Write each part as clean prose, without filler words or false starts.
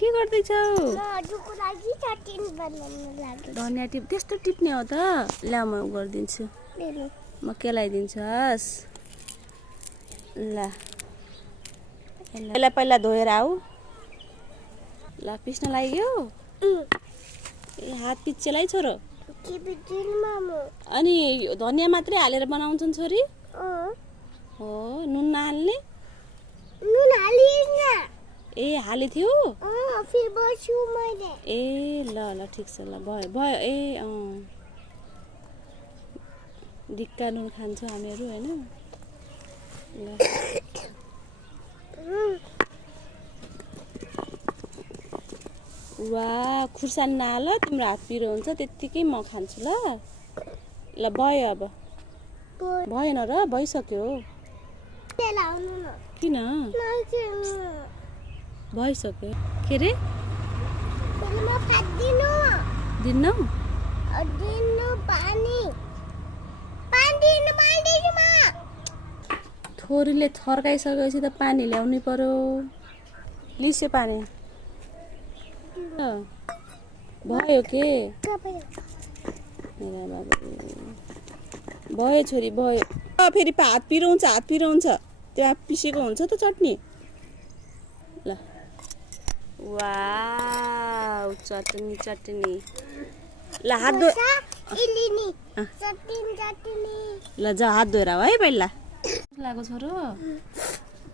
के गर्दैछौ? हजुरको लागि चटनी बनाउन लागि। धनिया टिप त्यस्तो टिप्ने हो त? ल म गरिदिन्छु। म केलाइदिन्छस्। ल पहिला धोएर आऊ। ल पिस्न लाग्यो। ए हात पिच्चेलाई छोरो। के बिजुल मामु। अनि धनिया मात्रै हालेर बनाउँछन् छोरी? हो नुन नहाल्ने? नुन हालिएन। ए हाले थियो? फेरि बस्छु मैले। ए ल ल ठिक छ ल भयो भयो ए ढिक्का नुन खान्छौँ हामीहरू होइन? ल वाह खुर्सानी नहाल तिम्रो हात पिरो हुन्छ त्यत्तिकै म खान्छु ल। ल भयो अब भएन र भइसक्यो। किन भइसक्यो के रे दिन्नौ? छोरीले थर्काइसकेपछि त पानी ल्याउनु पर्यो। लिसे पानी भयो के भयो छोरी भयो। फेरि हात पिराउँछ त्यहाँ पिसेको हुन्छ त चटनी। ल वाउ चटनी ल हात धो ल जा हात धोएर है पहिला लाग्यो छोरो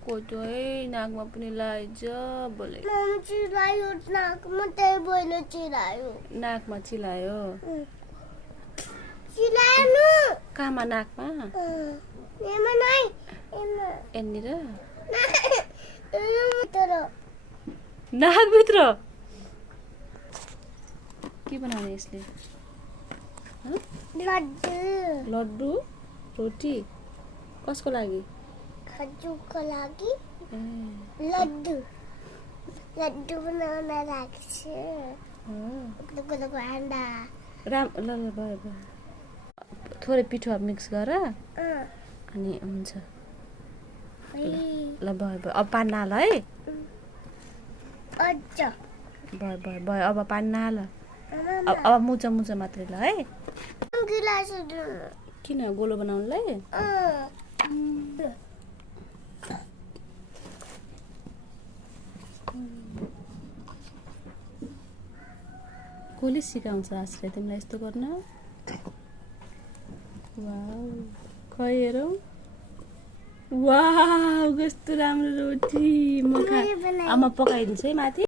कोटो है नाकमा पनि लाइज बोले नाकमा चिलायो कहाँमा नाकमा यहाँनिर नाकभित्र के बनाउने यसले लड्डु रोटी कसको लागि? खजुको लागि लड्डु बनाउन लाग्छु। राम ल ल भयो भयो थोरै पिठो मिक्स गर अनि हुन्छ। ल भयो भयो अब पानी नहाल है। भयो भयो भयो अब पानी नहाल अब मुचा मात्रै ल है। किन गोलो बनाउनुलाई? कसले सिकाउँछ आश्रय तिमीलाई यस्तो गर्न? वाउ खै हेरौ वाउ कस्तो राम्रो रोटी म पकाइदिन्छु है माथि।